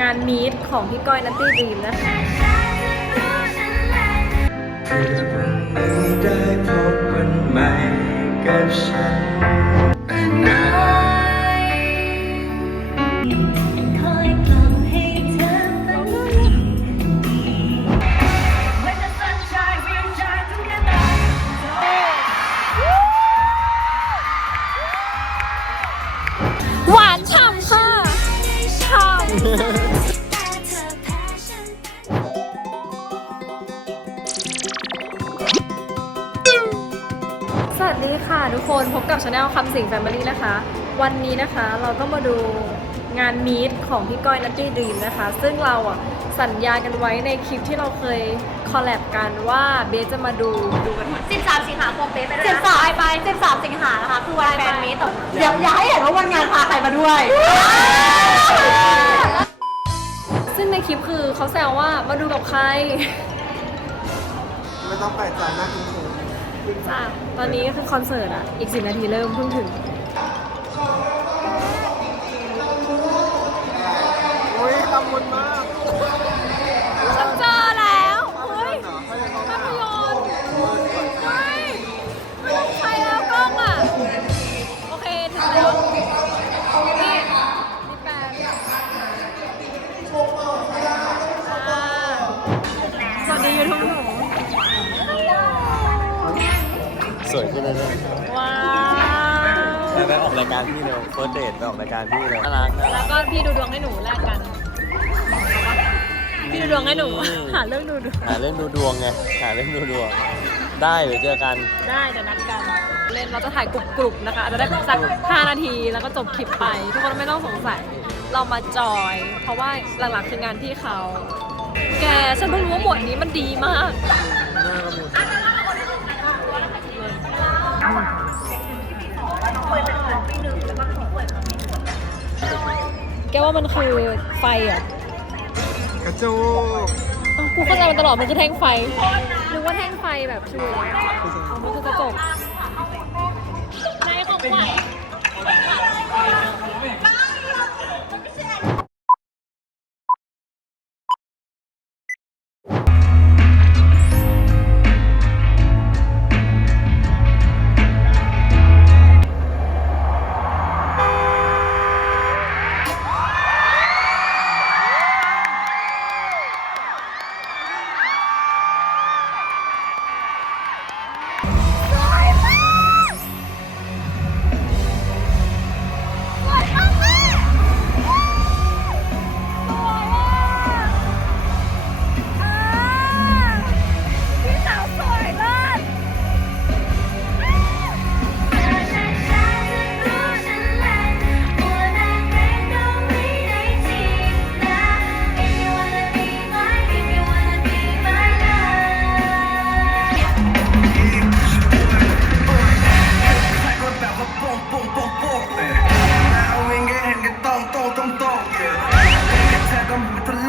งานมีดของพี่ก้อยนัตตี้ดีมนะคะ สวัสดีค่ะทุกคนพบกับชาแนลคำสิงแฟมิลี่นะคะ วันนี้นะคะเราก็มาดูงานมีตของพี่ก้อยนัตตี้ดีมนะคะ ซึ่งเราอะสัญญากันไว้ในคลิปที่เราเคยคอลแลบกันว่าเบสจะมาดูดูกันค่ะ13 สิงหาคมเป๊ะไปเลยสิบนะสามไป13 สิงหานะคะ คือวันแฟนมีตอย่าอย่าให้เห็นว่าวันงานพาใครมาด้วย ซึ่งในคลิปคือเขาแซวว่ามาดูกับใคร ไม่ต้องแปลกใจมากคุณครู จ้าตอนนี้คือคอนเสิร์ตอะ อีกสินาทีเริ่มเพิ่งถึง รายการพี่เร็วเฟิร์สเดทไปออกรายการพี่เลยน่ารักนะแล้วก็พี่ดูดวงให้หนูแลกกัน พี่ดูดวงให้หนู หาเรื่องดูดวงหาเรื่องดูดวงไงหาเรื่องดูดวง ได้เดี๋ยวเจอกันได้เดี๋ยวนัดกัน เล่นเราจะถ่ายกลุ่มๆนะคะอาจจะได้สัก5นาทีแล้วก็จบคลิปไป ทุกคนไม่ต้องสงสัย เรามาจอย เพราะว่าหลักๆคืองานพี่เขา แกฉันเพิ่งรู้ว่าหมวดนี้มันดีมากแก ว่ามันคือไฟเหรอะกระจูกกูเข้าใจมาตลอดมันคือแท่งไฟนึกว่าแท่งไฟแบบช่วยเอามันคือกระจกในของขวัญ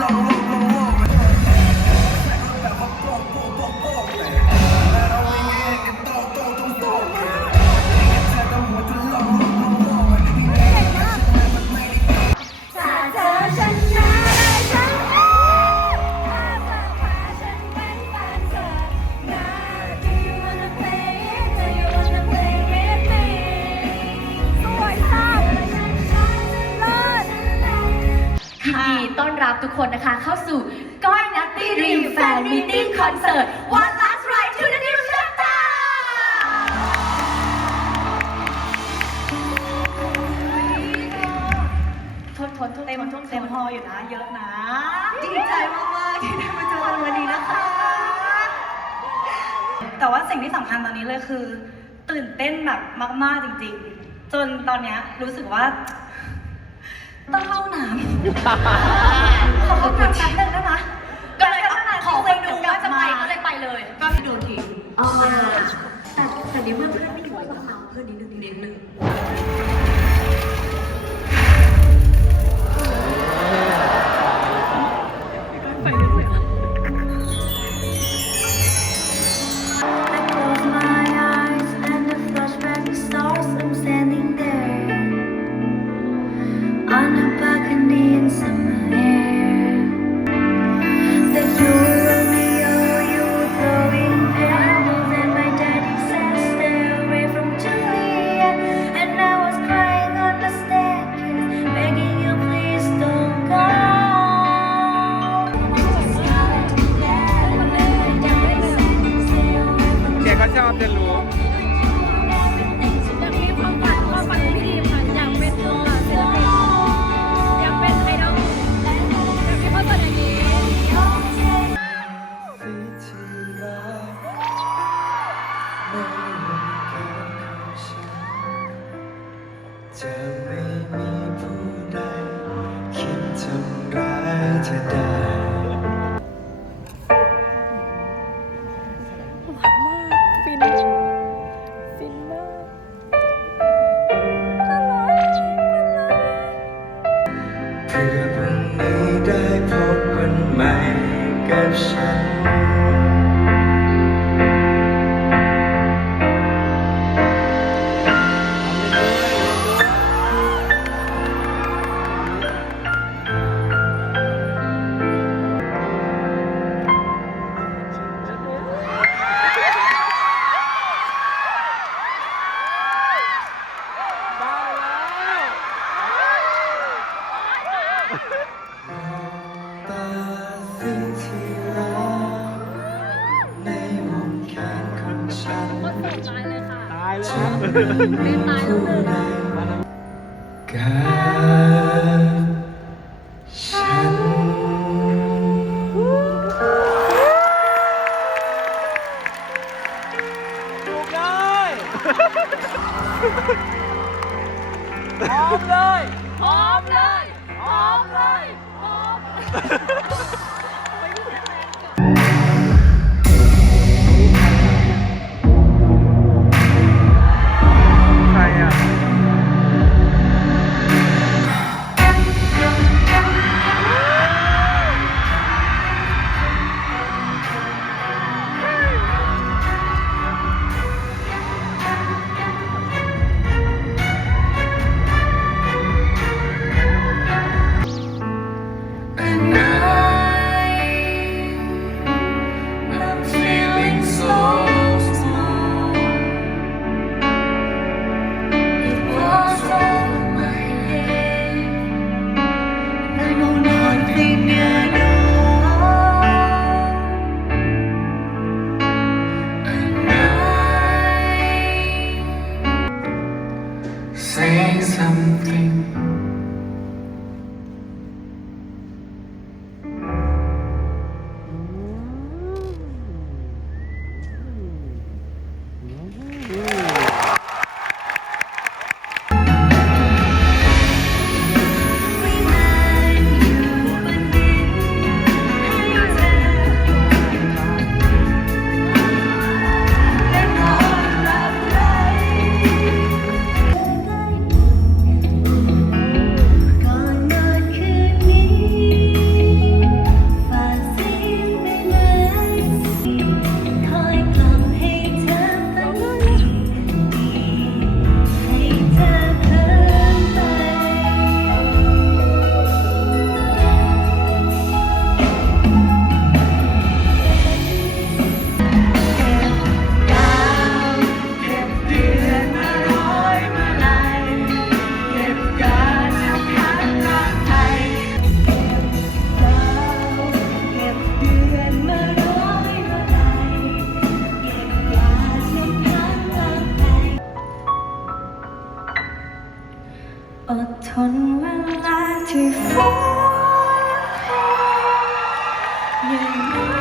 มั อนเสิร์ต One Last Ride to the New Chapter ทนทนทนเต็มทนเต็มพออยู่นะ เยอะนะ ดีใจมากๆที่ได้มาเจอกันวันนี้นะคะ แต่ว่าสิ่งที่สำคัญตอนนี้เลยคือ ตื่นเต้นแบบมาก ๆ จริง ๆ จนตอนเนี้ยรู้สึกว่า ต้องเข้าหน้ำขอเข้าน้ำแป๊บนึงได้ไหมก็เลยขอไปดูว่า จะไปก็เลยไปเลย ก็ไปดูทีแต่แต่ในเมื่อเพื่อนไม่อยู่ก็เอาเพื่อนนิดนึงนิดนึง แล้วจะไม่มีผู้ใดกับฉันถูกเลยพร้อมเลยพร้อมเลยพร้อมเลยพร้อม 夜。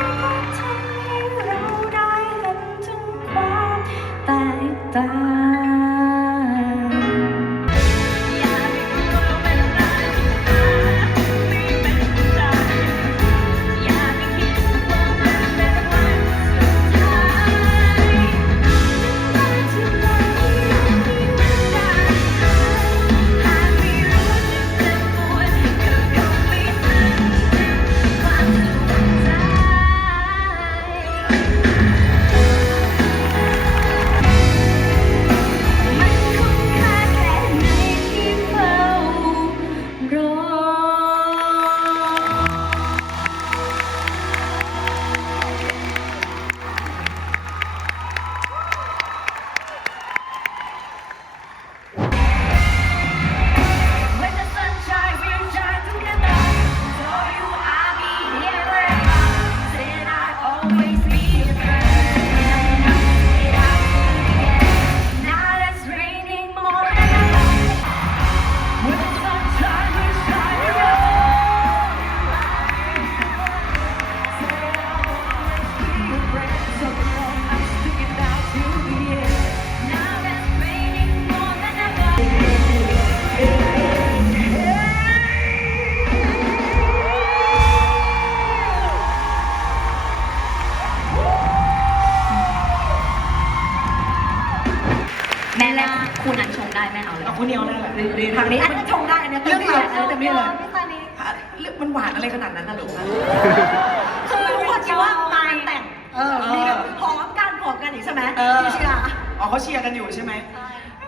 อ๋อเขาเชียร์กันอยู่ใช่ไหม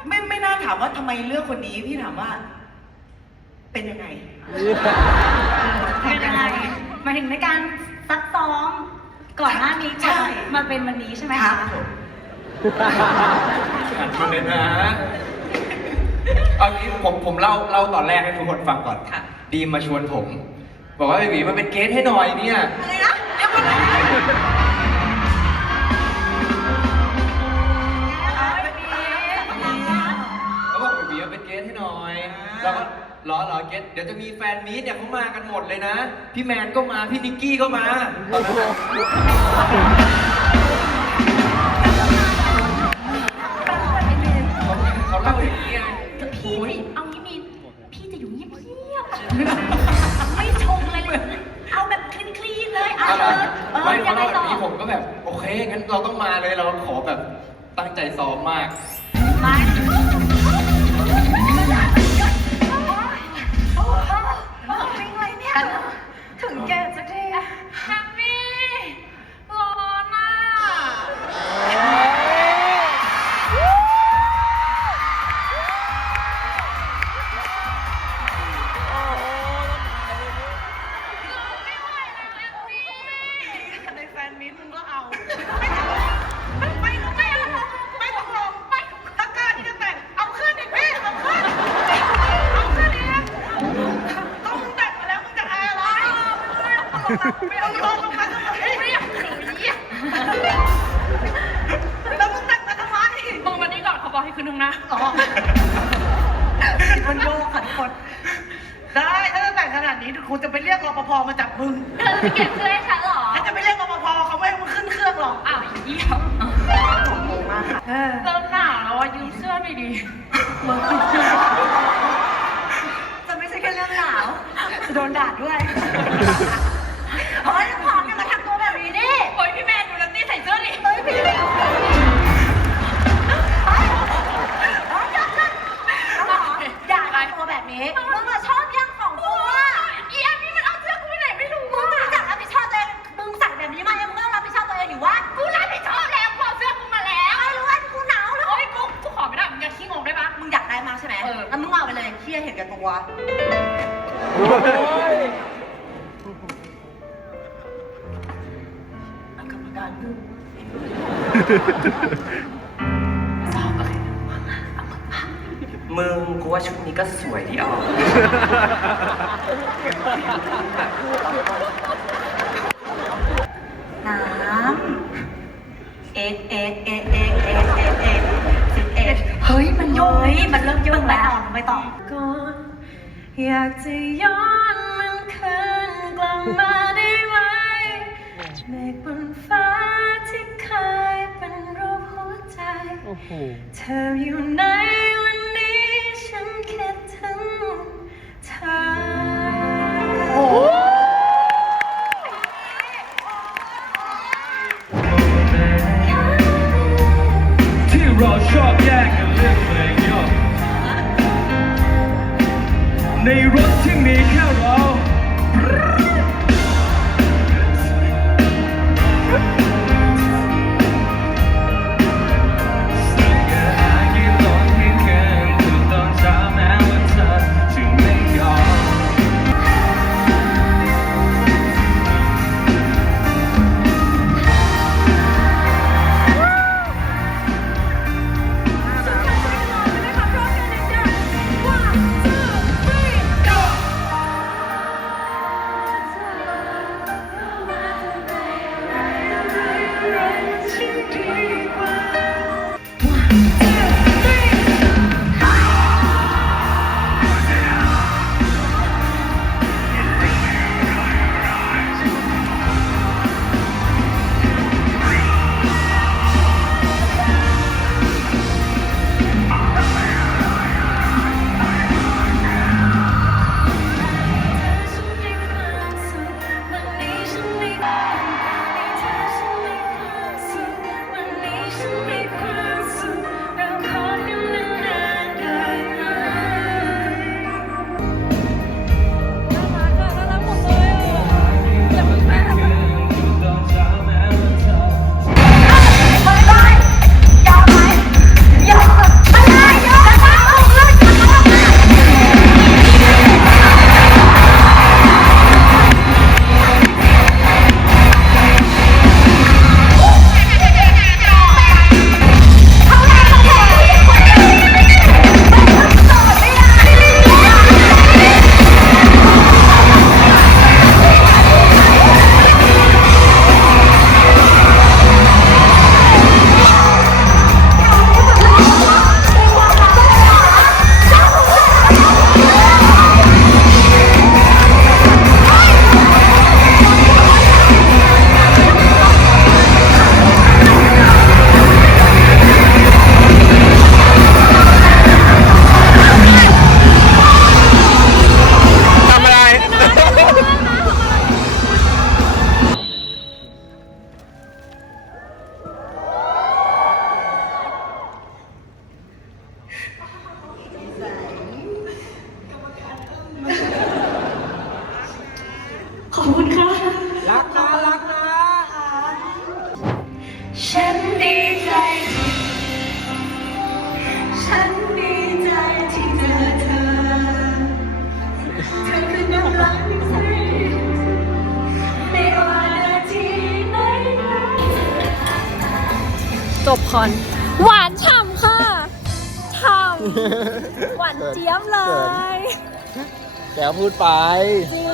ไม่ไม่น่าถามว่าทำไมเลือกคนนี้พี่ถามว่า เป็นยังไงเป็นยังไงหมายถึงในการซักซ้อมก่อนหน้านี้ใช่ก่อนมาเป็นวันนี้ใช่ไหมครัคะบผมอ่านคนเลยนะเอางี้ผมผมเล่าเล่าตอนแรกให้ทุกคนฟังก่อนค่ะดีมมาชวนผม บอกว่าเบบีมาเป็นเกสให้หน่อยเนี่ยอะไรนะเดี๋ยวก่อนนะ เกสเดี๋ยวจะมีแฟนมีตเนี่ยเขามากันหมดเลยนะ พี่แมนก็มา พี่นิกกี้ก็มา เขาเล่าอย่างนี้ไงพี่สิเอางี้มีพี่จะอยู่เงียบๆไม่ชงเลยเลยเอาแบบคลีนๆเลยอะเอาเอล่ะอเออไม่ยัเขางไงเล่าแบต่บอนี้ผมก็แบบ โอเค งั้นเราต้องมาเลยเราขอแบบตั้งใจซ้อมมาก มา ไม่เอาลงลงมาทำไมไม่อยกถือเยี่ยแล้วมึงแต่งมาทำไมมึงวันนี้ก่อนเขาบอกให้ขึ้นข้างน้าอ๋อมันโยกค่ะทุกคนได้ถ้าจะแต่งขนาดนี้กูจะไปเรียกรปภมาจับมึงเธอจะเก็บเสื้อให้ฉันเหรอถ้าจะไปเรียกรปภเขาไม่ให้มึงขึ้นเครื่องหรอกอ้าวเยี่ยมงงมากค่ะเริ่มหนาวแล้วอะยืมเสื้อหน่อยดิจะไม่ใช่แค่เรื่องหนาวจะโดนด่าด้วย ชุดนี้ก็สวยดีออกน้ำเอ็กเอ็กเอ็กเอ็กเอ็กเอ็กเอ็กสิบเอ็ดเฮ้ยมันโยเฮ้งยมันเริ่มยุ่งแล้วไปต่อก่อนอยากจะย้อนมันคืนกลับมาได้ไหมเมฆบนฟ้าที่เคยเป็นรูปหัวใจ เธออยู่ไหนวันนี้ ฉันคิดถึงเธอ คอนหวานฉ่ำค่ะฉ่ำหวานเจี๊ยบเลย แกพูดไป จริง